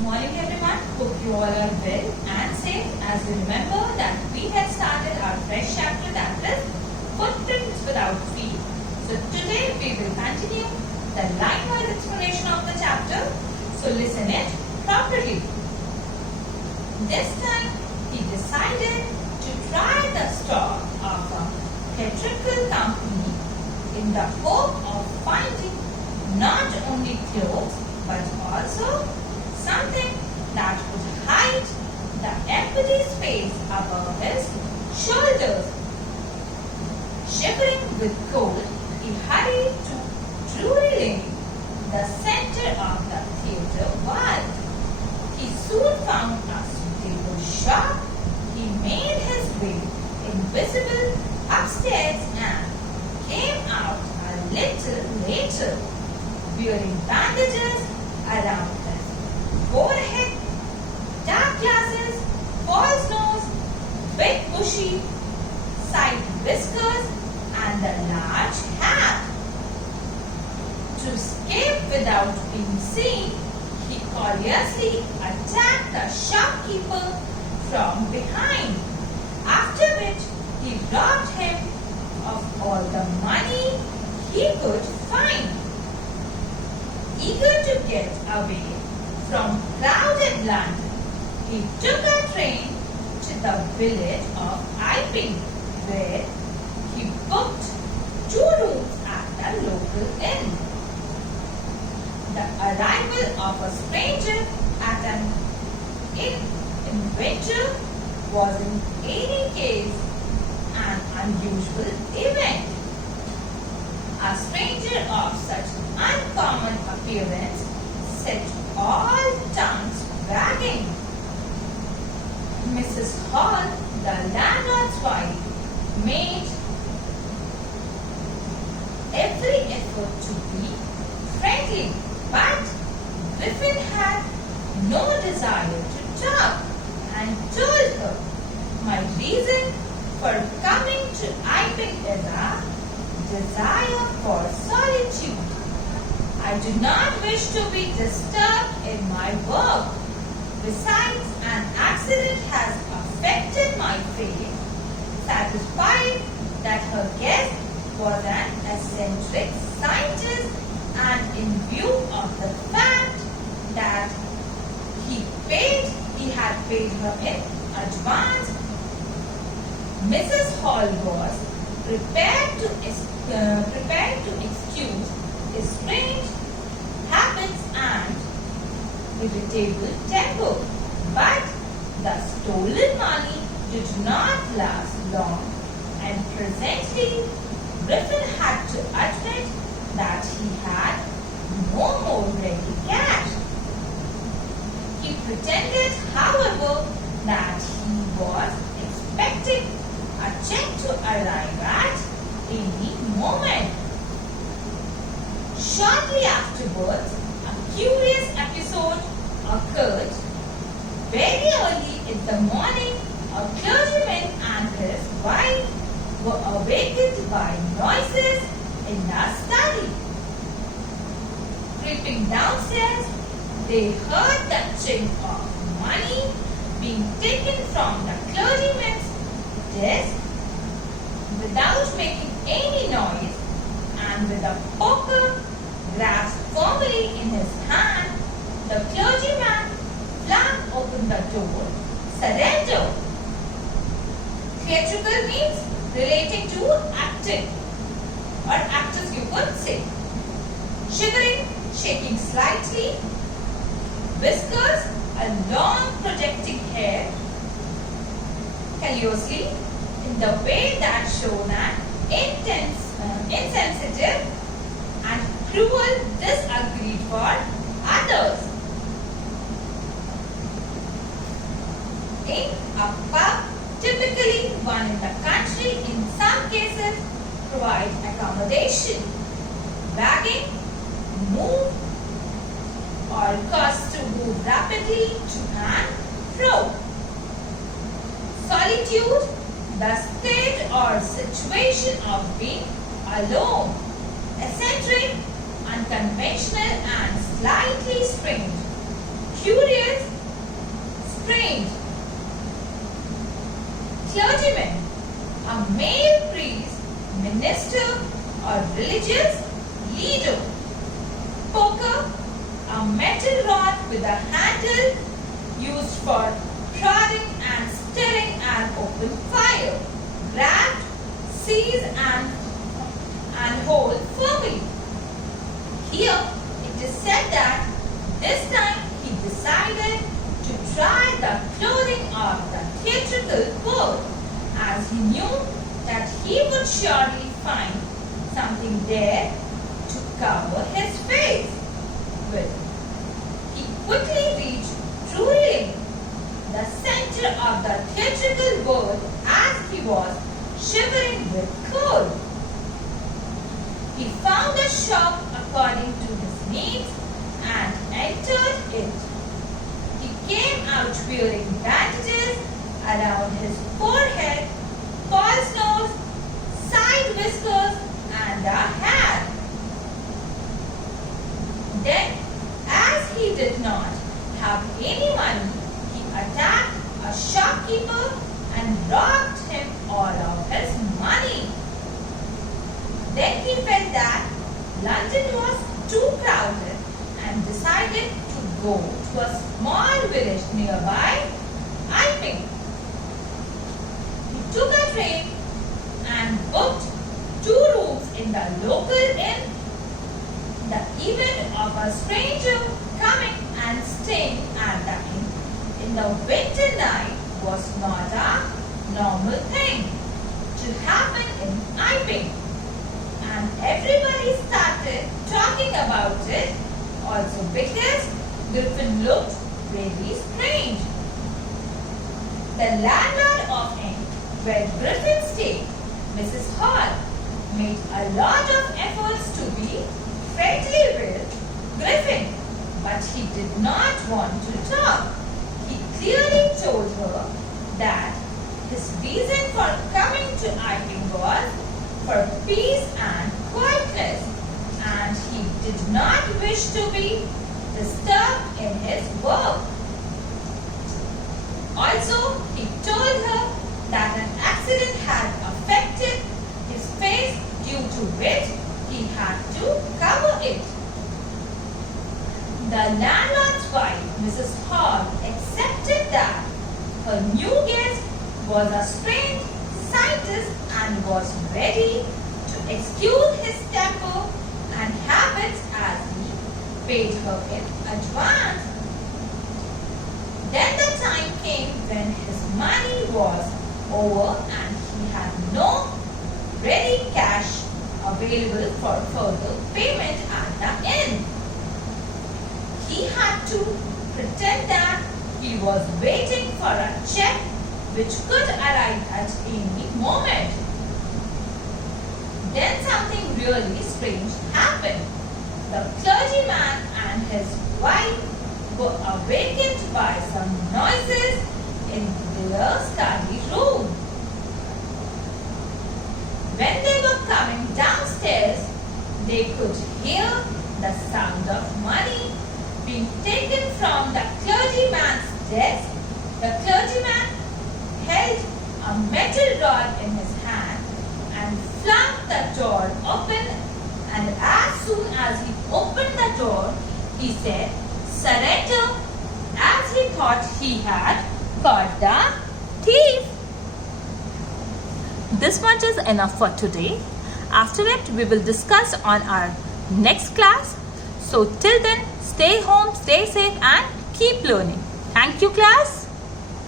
Good morning everyone. Hope you all are well and safe. As you remember that we had started our fresh chapter, that is Footprints without feet. So today we will continue the line-wise explanation of the chapter. So listen it properly. This time he decided to try the stock of a theatrical company in the hope of finding not only clothes but also something that would hide the empty space above his shoulders. Shivering with cold, he hurried to Drury Lane, the center of the theatre world. He soon found a suitable shop. He made his way invisible upstairs and came out a little later, wearing bandages around his forehead, dark glasses, false nose, big bushy side whiskers, and a large hat. To escape without being seen, he courteously attacked the shopkeeper from behind, after which he robbed him of all the money he could find. Eager to get away from crowded London, he took a train to the village of Iping, where he booked 2 rooms at the local inn. The arrival of a stranger at an inn in winter was in any case an unusual event. A stranger of such uncommon appearance set all tongues wagging. Mrs. Hall, the landlord's wife, made every effort to be friendly, but Griffin had no desire to talk and told her, "My reason for coming to Iping is a desire for solitude. I do not wish to be disturbed in my work. Besides, an accident has affected my faith." Satisfied that her guest was an eccentric scientist, and in view of the fact that he had paid her in advance, Mrs. Hall was prepared to excuse his strange habits and irritable temper. But the stolen money did not last long, and presently Griffin had to admit that he had no more ready cash. He pretended, however, that he was expecting a check to arrive at any moment. Shortly afterwards, a curious episode occurred. Very early in the morning, a clergyman and his wife were awakened by noises in the study. Creeping downstairs, they heard the chink of money being taken from the clergyman's desk. Without making any noise and with a poker grasped firmly in his hand, the clergyman flung open the door. Surrender. Theatrical means relating to acting, or actors you could say. Shivering, shaking slightly, whiskers, a long projecting hair, callously, in the way that shown an insensitive and cruel disagreed for others. In a pub, typically one in the country, in some cases provide accommodation, wagging, move, or cause to move rapidly to and fro. Solitude, the state or situation of being alone, eccentric, unconventional and slightly strange, curious, trained. Clergyman, a male priest, minister, or religious leader. Poker, a metal rod with a handle used for prodding and stirring an open fire. Grabbed, seize and hold firmly. Here it is said that this time he decided to try the clothing of the theatrical world, as he knew that he would surely find something there to cover his face with. He quickly reached Drury, the center of the theatrical world, as he was shivering with cold. He found a shop according to his needs and entered it. He came out wearing bandages around his forehead, false nose, side whiskers, and a hat. Then, as he did not have any money, he attacked a shopkeeper and robbed him all of his money. Then he felt that London was too crowded and decided to go to a small village nearby, Iping. He took a train and booked 2 rooms in the local inn. The event of a stranger coming and staying at the inn in the winter night was not a normal thing to happen in Iping, and everybody started talking about it also because Griffin looked very strange. The landlord of inn where Griffin stayed, Mrs. Hall, made a lot of efforts to be friendly with Griffin, but he did not want to talk. He clearly told her that his reason for coming to Iping was for peace and quietness, and he did not wish to be disturbed in his work. Also, he told her that an accident had affected his face, due to which he had to cover it. The landlord's wife, Mrs. Hall, accepted that her new guest was a strange scientist and was ready to excuse his temper and habits as he paid her in advance. Then the time came when his money was over and he had no ready cash available for further payment at the inn. He had to pretend that he was waiting for a check which could arrive at any moment. Then something really strange happened. The clergyman and his wife were awakened by some noises in their study room. When they were coming downstairs, they could hear the sound of money being taken from the clergyman's desk. The clergyman held a metal rod in his hand and flung the door open, and as soon as he opened the door, he said, "Surrender," as he thought he had caught the thief. This much is enough for today. After it, we will discuss on our next class. So till then, stay home, stay safe and keep learning. Thank you, class.